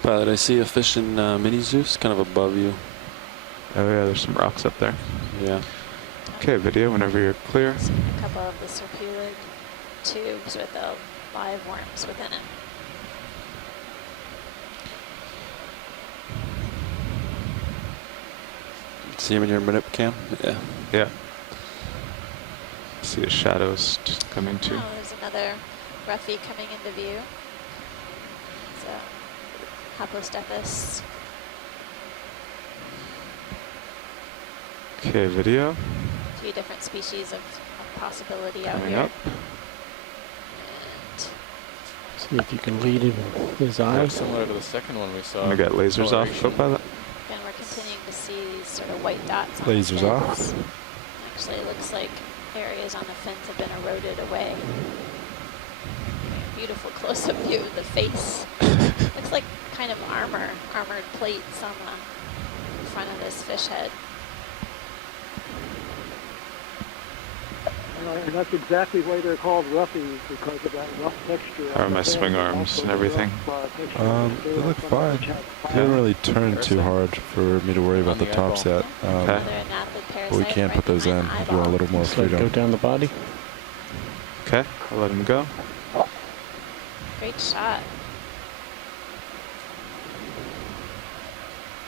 Pilot, I see a fish in Mini Zeus, kind of above you. Oh yeah, there's some rocks up there. Yeah. Okay, video, whenever you're clear. Seeing a couple of the serpulid tubes with the live worms within it. See him in your minute cam? Yeah. Yeah. See the shadows coming too. Oh, there's another roughy coming into view. It's a Hoplostephus. Okay, video. A few different species of possibility out Coming here. up. And See if you can lead him with his eyes. Similar to the second one we saw. I'm gonna get lasers off, Coloration. Copilot. again, we're continuing to see these sort of white dots on Lasers the off. fins. Actually, it looks like areas on the fins have been eroded away. Beautiful close-up view of the face. Looks like kind of armored plates on the front of this fish head. And that's exactly why they're called roughies, because of that rough texture. How are my swing arms and everything? They look fine. They didn't really turn too hard for me to worry about the tops yet. Okay. They're an athlete But we parasite can't right put those in behind if the you want a little more So go freedom. down the body. Okay, I'll let him go. Great shot.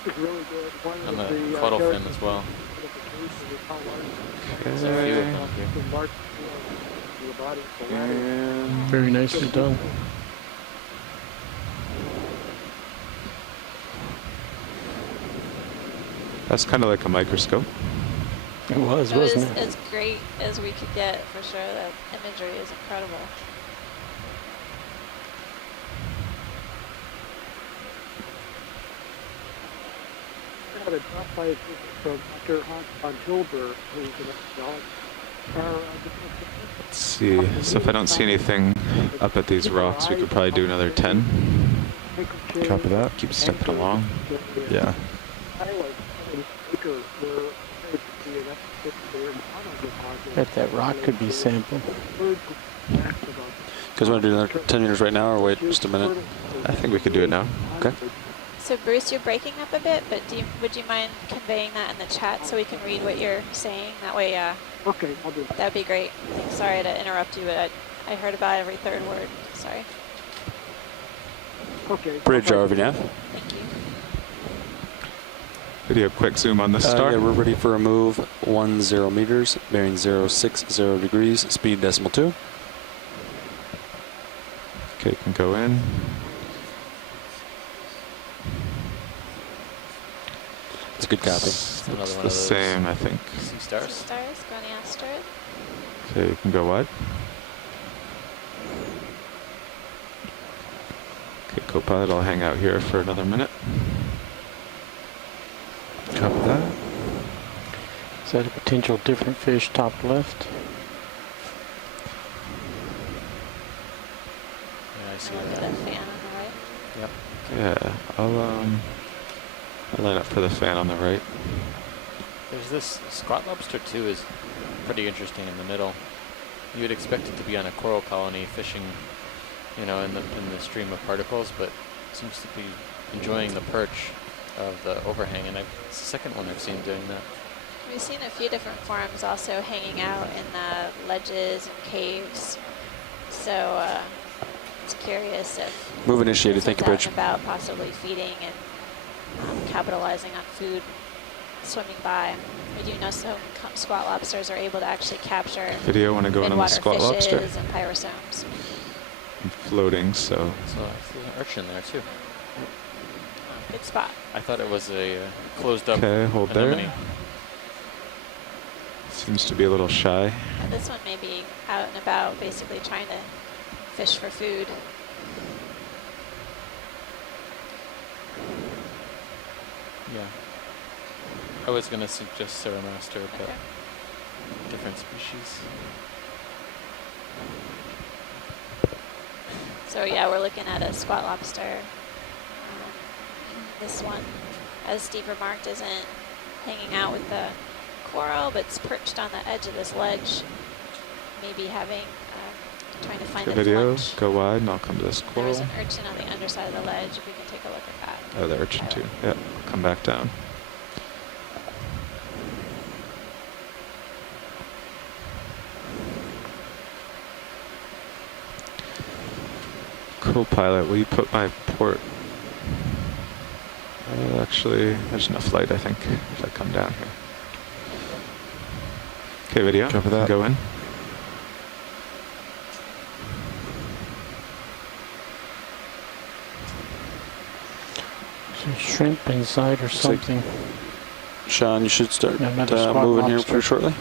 It's really good. One On of the caudal fin characters as well. is There's a few of them here. the mark to the body, the ladder. And Very nicely done. that's kind of like a microscope. It was, It was wasn't it? as great as we could get, for sure. The imagery is incredible. I had a drop by from Dr. Hans von Hilberg, who's an archaeologist. Let's see. So if I don't see anything up at these rocks, we could probably do another 10. Copy that. Keep stepping along. Yeah. Bet that rock could be sampled. Guys want to do another 10 meters right now or wait just a minute? I think we could do it now. Okay. So Bruce, you're breaking up a bit, but would you mind conveying that in the chat so we can read what you're saying? That way, Okay, I'll do that. that'd be great. Sorry to interrupt you, but I heard about every third word. Sorry. Okay. Bridge ROV nav. Thank you. Video quick zoom on the star. Yeah, we're ready for a move. 10 meters, bearing 060 degrees, speed decimal 2. Okay, can go in. It's a good copy. It's Another one the of those same, I think. Sea stars. Stars, Goniasterid. Okay, you can go wide. Okay, Copilot, I'll hang out here for another minute. Copy that. Is that a potential different fish top left? Yeah, I see Look at that. the fan on the right. Yep. Yeah, I'll line up for the fan on the right. There's this squat lobster too is pretty interesting in the middle. You would expect it to be on a coral colony fishing, you know, in the stream of particles, but it seems to be enjoying the perch of the overhang, and it's the second one I've seen doing that. We've seen a few different forms also hanging out in the ledges and caves. So it's curious if Move initiated. this Thank you, one's Bridge. out and about possibly feeding and capitalizing on food swimming by. We do know some squat lobsters are able to actually capture Video, want to go in on the midwater squat fishes lobster? and pyrosomes. I'm floating, so So I see an urchin there too. Good spot. I thought it was a closed up okay, hold there. anemone. Seems to be a little shy. And this one may be out and about, basically trying to fish for food. Yeah. I was going to suggest Ceramaster, but Okay. different species. So yeah, we're looking at a squat lobster. This one, as Steve remarked, isn't hanging out with the coral, but it's perched on the edge of this ledge, maybe having, trying to find Good its video. lunch. Go wide, and I'll come to this There was coral. an urchin on the underside of the ledge, if we can take a look at that. Oh, the urchin too. Yeah, come back down. Co-pilot, will you put my port? Actually, there's enough light, I think, if I come down here. Okay, video. Copy that. Go in. There's shrimp inside or something. Sean, you should start Another spot moving here lobster. pretty shortly.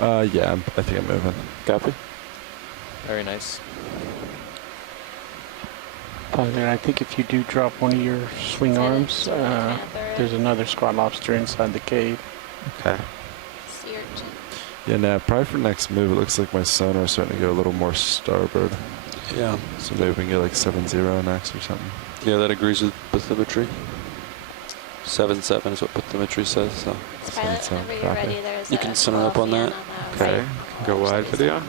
Yeah, I think I'm moving. Copy. Very nice. Pilot, I think if you do drop one of your swing Is it a arms, panther? there's another squat lobster inside the cave. Okay. Sea urchin. Yeah, Nav, probably for next move, it looks like my sonar's starting to go a little more starboard. Yeah. So maybe we can get like 7-0 next or something. Yeah, that agrees with bathymetry. 7-7 is what bathymetry says. So Pilot, sound whenever you're copy. ready, there's You a can center up on fan that. the Okay. right Go corner. wide, video.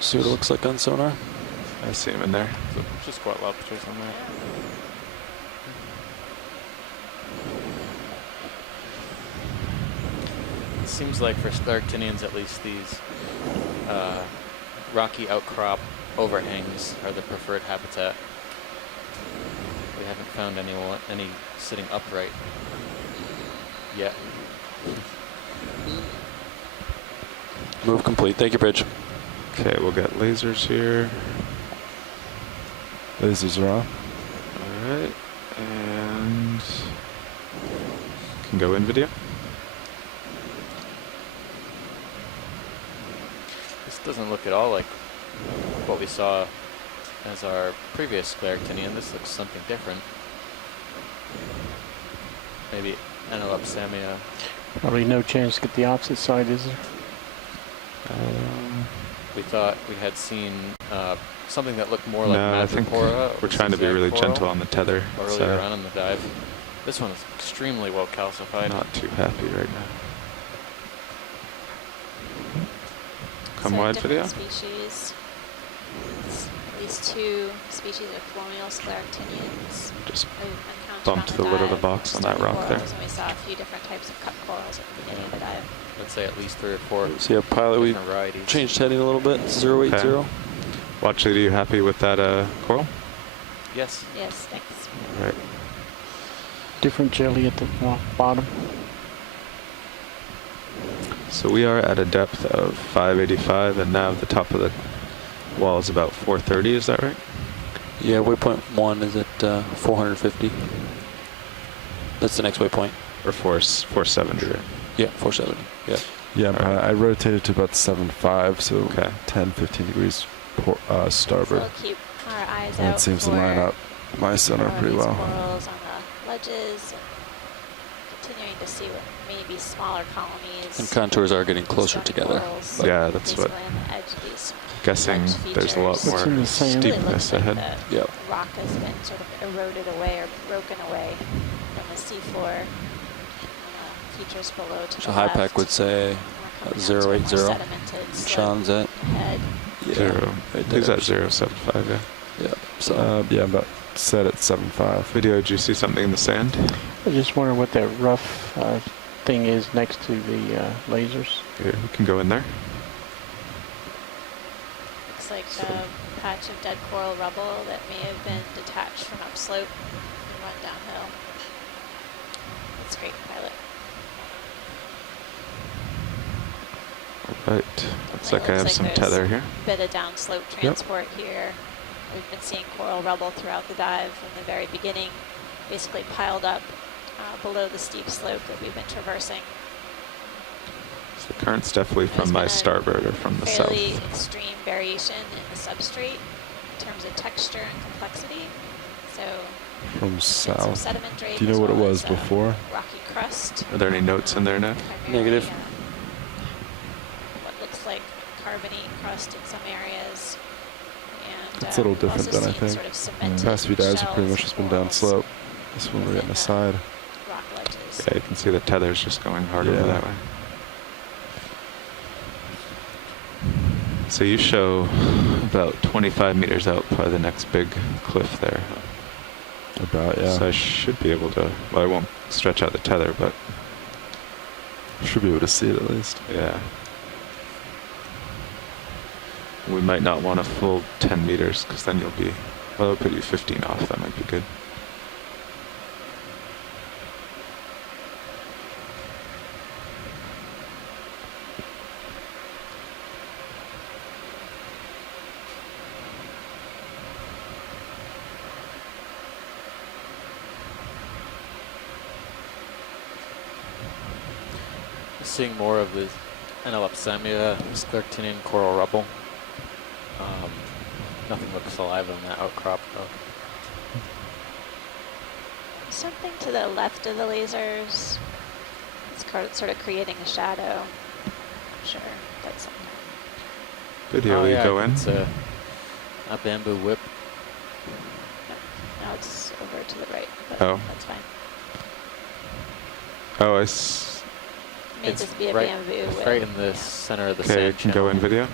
see what it looks like on sonar. I see him in there. So just squat lobsters on there. It seems like for Scleractinians, at least, these rocky outcrop overhangs are the preferred habitat. We haven't found any sitting upright yet. Move complete. Thank you, Bridge. Okay, we'll get lasers here. Lasers are on. All right, and can go in video. This doesn't look at all like what we saw as our previous Scleractinian. This looks something different. Maybe Anelopsamia. Probably no chance to get the opposite side, is there? We thought we had seen something that looked more like No, I think Madrepora. we're trying to be really gentle on the tether. Earlier on in the dive. This one is extremely well calcified. Not too happy right now. Come So wide, different video. Species. It's at least 2 species of colonial Scleractinians. Just We've encountered bumped on the lid of the dive, box on that stony rock there. corals, and we saw a few different types of cut corals at the beginning of the dive. Let's say at least 3 or 4 See a pilot. We different varieties. changed heading a little bit. 080. Okay. Watchley, are you happy with that coral? Yes. Yes, thanks. All right. Different jelly at the bottom. So we are at a depth of 585, and now the top of the wall is about 430. Is that right? Yeah, waypoint 1 is at 450. That's the next waypoint. Or 470? Right? Yeah, 470. Yeah. Yeah, All right. I rotated to about 7.5, so Okay. 10-15 degrees So starboard. we'll keep our eyes And out it seems to for line up my sonar pretty these well. corals on the ledges, and continuing to see what maybe smaller colonies. And contours are getting closer stony together. corals, Yeah, that's what- basically on the edge of these Guessing ledge there's a lot features. What's in more the sand? Really looks steepness like ahead. the Yep. rock has been sort of eroded away or broken away from the seafloor. Features below to So the high left. pack would say We're coming up to a 080. more sedimented slope Sean's at ahead. yeah, Zero. right He's there. at 075, yeah. Yeah. So Yeah, I'm about set at 7.5. Video, did you see something in the sand? I just wonder what that rough thing is next to the lasers. Here, we can go in there. Looks like a patch of dead coral rubble that may have been detached from upslope and run downhill. That's great, pilot. All right. Looks It like I have looks some like tether there's here. a bit of downslope transport here. We've been seeing coral rubble throughout the dive from the very beginning, basically piled up below the steep slope that we've been traversing. So the current's definitely There's from my been a starboard or from the south. Fairly extreme variation in the substrate in terms of texture and complexity. So From Some south. sediment drape Do you know as what it well was as, before? rocky crust. Are there any notes in there now? Primarily, Negative. What looks like carbonate crust in some areas. And, It's a little we've different also than I seen think. sort of The cemented past few dives have pretty shells much just been down corals slope. This one we're getting within, a side. rock ledges. Yeah, you can see the tether's just going hard over Yeah. that way. So you show about 25 meters out, probably the next big cliff there. About, yeah. So I should be able to, well, I won't stretch out the tether, but Should be able to see it at least. yeah. We might not want a full 10 meters because then you'll be, well, it'll put you 15 off. That might be good. Seeing more of the Anelopsamia scleractinian coral rubble. Nothing looks alive on that outcrop though. Something to the left of the lasers. It's sort of creating a shadow. I'm sure that's something. Video, Oh, you yeah, go in. It's a bamboo whip. Now it's over to the right, but Oh. that's fine. Oh, It may It's just be a right, bamboo it's whip. right in the Yeah. center of the okay, you sand can channel. go in video.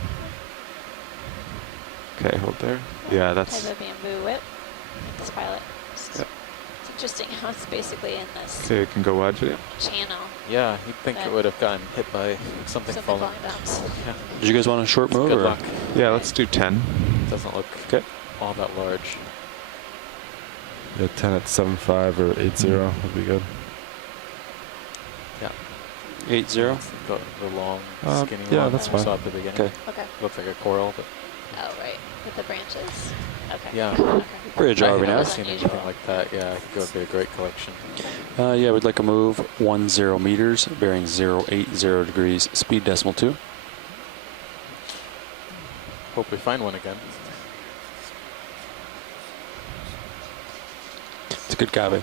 Okay, hold there. Yeah, that's, Type of bamboo whip. Thanks, Pilot. Yep. It's interesting how it's basically in this okay, you can go wide video. channel. Yeah, you'd think it would have gotten hit by something falling. falling bounce. Yeah. Did you guys want a short move? Good or? luck. Yeah, let's do 10. Doesn't look Okay. all that large. Yeah, 10 at 7.5 or 8.0 would be good. Yeah. 8-0. It's the long, skinny yeah, one that's that we fine. saw at the beginning. Okay. Okay. Looks like a coral, but Oh, right. With the branches. Okay. yeah. Okay. Bridge I ROV haven't now. seen anything like that. Yeah, I think it would be a great collection. Yeah, we'd like a move 10 meters, bearing 080 degrees, speed decimal 2. Hope we find one again. It's a good copy.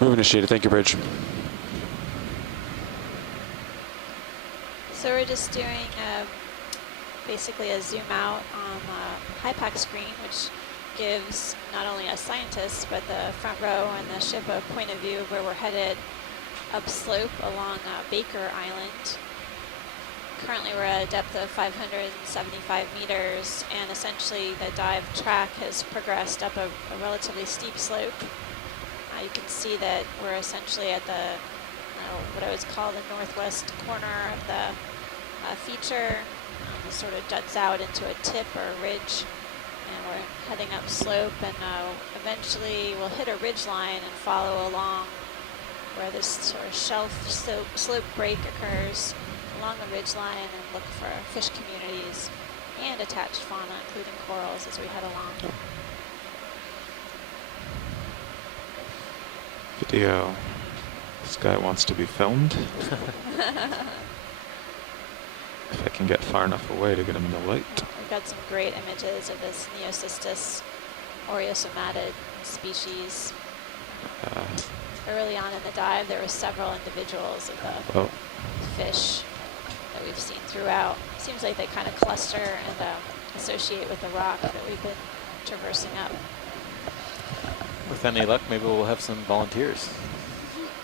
Move initiated. Thank you, Bridge. So we're just doing basically a zoom out on the HiPAC screen, which gives not only us scientists, but the front row and the ship a point of view of where we're headed upslope along Baker Island. Currently we're at a depth of 575 meters, and essentially the dive track has progressed up a relatively steep slope. You can see that we're essentially at the what I would call the northwest corner of the feature. It sort of juts out into a tip or a ridge, and we're heading up slope, and eventually we'll hit a ridge line and follow along where this sort of shelf slope break occurs along the ridge line, and look for fish communities and attached fauna, including corals, as we head along. Video. This guy wants to be filmed. If I can get far enough away to get him in the light. We've got some great images of this Neocystis oreosomatid species. Early on in the dive, there were several individuals of the fish that we've seen throughout. Seems like they kind of cluster and associate with the rock that we've been traversing up. With any luck, maybe we'll have some volunteers.